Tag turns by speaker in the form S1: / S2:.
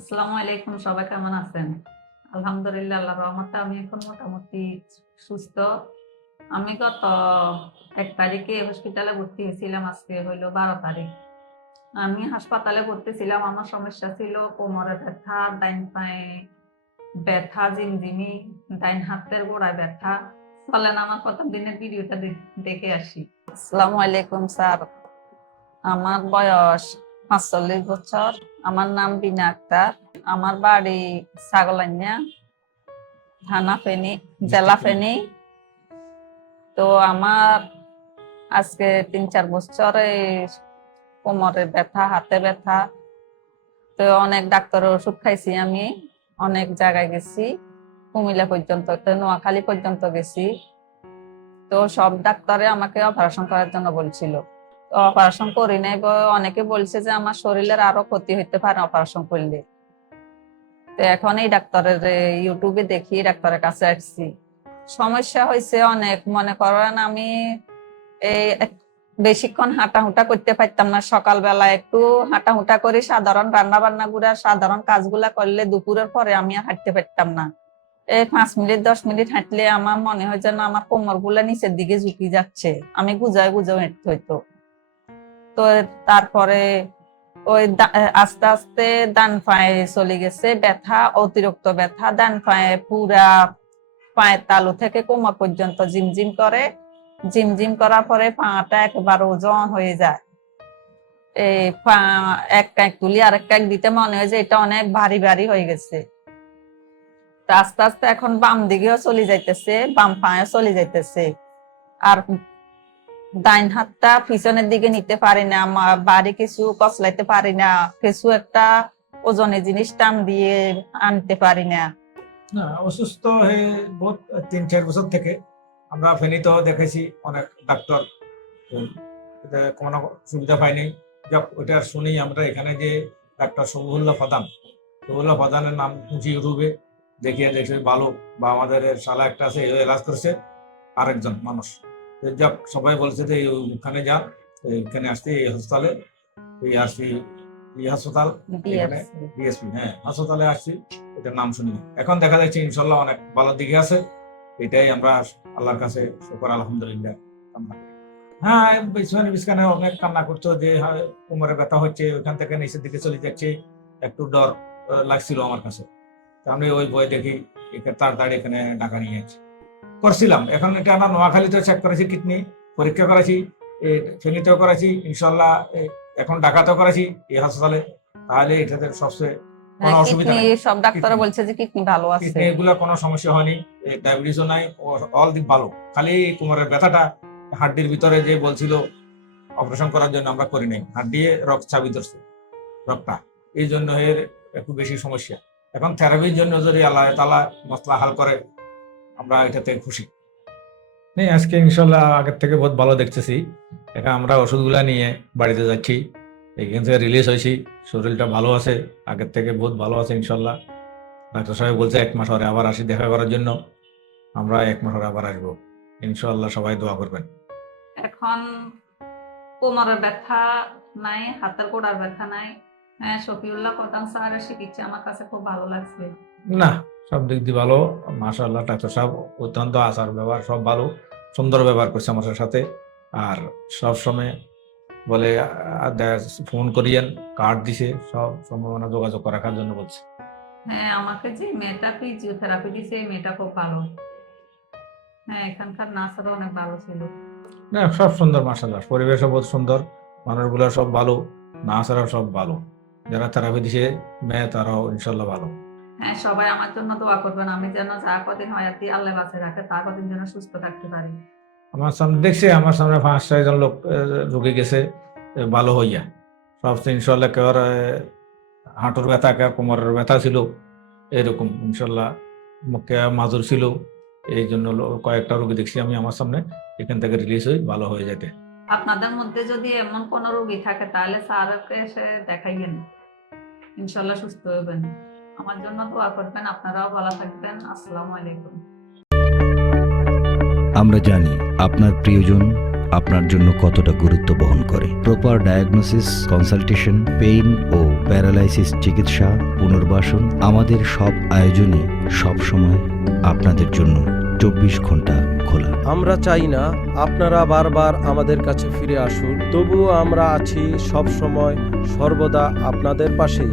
S1: আসসালামু আলাইকুম সবাই কেমন আছেন আলহামদুলিল্লাহ আল্লাহ রহমতে আমি এখন মোটামুটি সুস্থ আমি গত এক তারিখে হসপিটালে ভর্তি হয়েছিলাম আজকে হইলো বারো তারিখ আমি হাসপাতালে ভর্তি ছিলাম আমার সমস্যা ছিল কোমরে ব্যথা ডাইন পায়ে ব্যথা জিমজিমি ডাইন হাতের গোড়ায় ব্যথা চলেন আমার প্রথম দিনের ভিডিওটা দেখে আসি
S2: আসসালামু আলাইকুম স্যার আমার বয়স পাঁচচল্লিশ বছর আমার নাম বিনা আক্তার আমার বাড়ি ছাগলান্যা থানা ফেনি জেলা ফেনি তো আমার আজকে তিন চার বছর এই কোমরে ব্যথা হাতে ব্যথা তো অনেক ডাক্তারের ওষুধ খাইছি আমি অনেক জায়গায় গেছি কুমিল্লা পর্যন্ত তো নোয়াখালী পর্যন্ত গেছি তো সব ডাক্তারে আমাকে অপারেশন করার জন্য বলছিল অপারেশন করি নাই অনেকে বলছে যে আমার শরীরের আরো ক্ষতি হইতে পারে অপারেশন করলে তো এখন এই ডাক্তারের ইউটিউবে দেখি ডাক্তারের কাছে আসছি সমস্যা হয়েছে অনেক মনে করেন আমি এই বেশিক্ষণ হাঁটাহুটা করতে পারতাম না সকালবেলা একটু হাঁটাহুটা করে সাধারণ রান্না বান্না গুলা সাধারণ কাজগুলা করলে দুপুরের পরে আমি আর হাঁটতে পারতাম না এই পাঁচ মিনিট দশ মিনিট হাঁটলে আমার মনে হয় যেন আমার কোমর গুলা নিচের দিকে ঝুঁকি যাচ্ছে আমি গুজায় গুজায় হাঁটতে হইতো তো তারপরে ওই আস্তে আস্তে ডান পায়ে চলে গেছে ব্যথা অতিরিক্ত ব্যথা ডান পায়ে পুরা পায়ের তালু থেকে কোমর পর্যন্ত জিমজিম করে জিমজিম করার পরে পাটা একবার ওজন হয়ে যায় এই পা এক কাঁক তুলি আরেক কাঁক দিতে মনে হয় যে এটা অনেক ভারী ভারী হয়ে গেছে আস্তে আস্তে এখন বাম দিকেও চলে যাইতেছে বাম পায়ে চলে যাইতেছে আর ডাইন হাতটা পিছনের দিকে নিতে পারি না বাড়ি কিছু কচলাইতে পারি না কিছু একটা ওজনে জিনিস টান দিয়ে আনতে পারি না
S3: অসুস্থ হয়ে বহুত তিন চার বছর থেকে আমরা ফেনীতেও দেখেছি অনেক ডাক্তার কোনো সুবিধা পাইনি যা ওটা শুনি আমরা এখানে যে ডাক্তার সবুল্লা ফাদান সবুল্লা ফাদানের নাম খুঁজি ইউটিউবে দেখিয়ে দেখে ভালো বা আমাদের শালা একটা আছে এলাজ করছে আরেকজন মানুষ যাক সবাই বলছে যে ওখানে যান এখানে আসতে এই হাসপাতালে এই আসছি এই হাসপাতাল বিএসপি হ্যাঁ হাসপাতালে আসছি এটার নাম শুনি এখন দেখা যাচ্ছে ইনশাল্লাহ অনেক ভালো দিকে আছে এটাই আমরা আল্লাহর কাছে শুকর আলহামদুলিল্লাহ কামনা করি হ্যাঁ বিসমানি বিসকানে অনেক কান্না করতো যে হ্যাঁ, কোমরে ব্যথা হচ্ছে ওইখান থেকে নিচের দিকে চলে যাচ্ছে একটু ডর লাগছিল আমার কাছে আমি ওই বই দেখি তাড়াতাড়ি এখানে ঢাকা নিয়ে যাচ্ছি করছিলাম এখন এটা আমরা নোয়াখালীতেও চেক করেছি কিডনি পরীক্ষা করেছি ফেনীতেও করেছি ইনশাল্লাহ এখন ঢাকাতেও করেছি এই হাসপাতালে তাহলে এটাতে সবচেয়ে কোনো অসুবিধা নেই
S2: সব ডাক্তাররা বলছে যে কিডনি ভালো আছে কিডনি
S3: এগুলো কোনো সমস্যা হয়নি ডায়াবেটিসও নাই অল দিক ভালো খালি কোমরের ব্যথাটা হাড্ডির ভিতরে যে বলছিল অপারেশন করার জন্য আমরা করি নাই হাড্ডি রক্ত চাবি ধরছে রক্তটা এই জন্য এর একটু বেশি সমস্যা এখন থেরাপির জন্য যদি আল্লাহ তালা মশলা হাল করে আমরা এটাতে খুশি নেই আজকে ইনশাল্লাহ আগের থেকে বহুত ভালো দেখতেছি এখন আমরা ওষুধগুলা নিয়ে বাড়িতে যাচ্ছি এখান থেকে রিলিজ হয়েছি শরীরটা ভালো আছে আগের থেকে বহুত ভালো আছে ইনশাল্লাহ ডাক্তার সাহেব বলছে এক মাস পরে আবার আসি দেখা করার জন্য আমরা এক মাস পরে আবার আসবো ইনশাল্লাহ সবাই দোয়া করবেন
S2: এখন কোমরের ব্যথা নাই হাতের কোড়ার ব্যথা নাই হ্যাঁ শফিউল্লাহ প্রধান স্যারের চিকিৎসা আমার কাছে খুব ভালো লাগছে
S3: না সব দিক দিয়ে ভালো মাশাল্লাহ ডাক্তার সাহেব অত্যন্ত আচার ব্যবহার সব ভালো সুন্দর ব্যবহার করছে আমার সাথে আর সব সময় বলে ফোন করিয়েন কার্ড দিছে সব সম্ভাবনা যোগাযোগ রাখার জন্য বলছে
S2: হ্যাঁ আমাকে যে মেয়েটা ফিজিওথেরাপি দিছে এই মেয়েটা খুব ভালো হ্যাঁ এখানকার নার্সরা অনেক ভালো ছিল
S3: না সব সুন্দর মার্শাল্লাহ পরিবেশও বহুত সুন্দর মানুষগুলো সব ভালো নার্সরা সব ভালো যারা থেরাপি দিছে মেয়ে তারাও ইনশাল্লাহ ভালো
S2: হ্যাঁ সবাই আমার জন্য দোয়া করবেন আমি যেন যা কদিন হয়াতি আল্লাহ বাঁচে রাখে তা কদিন যেন সুস্থ থাকতে পারি
S3: আমার সামনে দেখছি আমার সামনে পাঁচ ছয়জন লোক ঢুকে গেছে ভালো হইয়া সব ইনশাল্লাহ কেউ হাঁটুর ব্যথা কেউ কোমরের ব্যথা ছিল এরকম ইনশাল্লাহ মুখে মাজুর ছিল এই জন্য কয়েকটা রোগী দেখছি আমি আমার সামনে এখান থেকে রিলিজ হয়ে ভালো হয়ে যেতে
S2: আপনাদের মধ্যে যদি এমন কোন রোগী থাকে তাহলে স্যারকে এসে দেখাইয়েন ইনশাল্লাহ সুস্থ হবেন আমার জন্য দোয়া করবেন আপনারাও ভালো থাকবেন আসসালামু আলাইকুম আমরা জানি আপনার প্রিয়জন আপনার জন্য কতটা গুরুত্ব বহন করে প্রপার ডায়াগনোসিস কনসালটেশন পেইন ও প্যারালাইসিস চিকিৎসা পুনর্বাসন আমাদের সব আয়োজনে সবসময় আপনাদের জন্য চব্বিশ ঘন্টা খোলা আমরা চাই না আপনারা বারবার আমাদের কাছে ফিরে আসুন তবুও আমরা আছি সব সময় সর্বদা আপনাদের পাশেই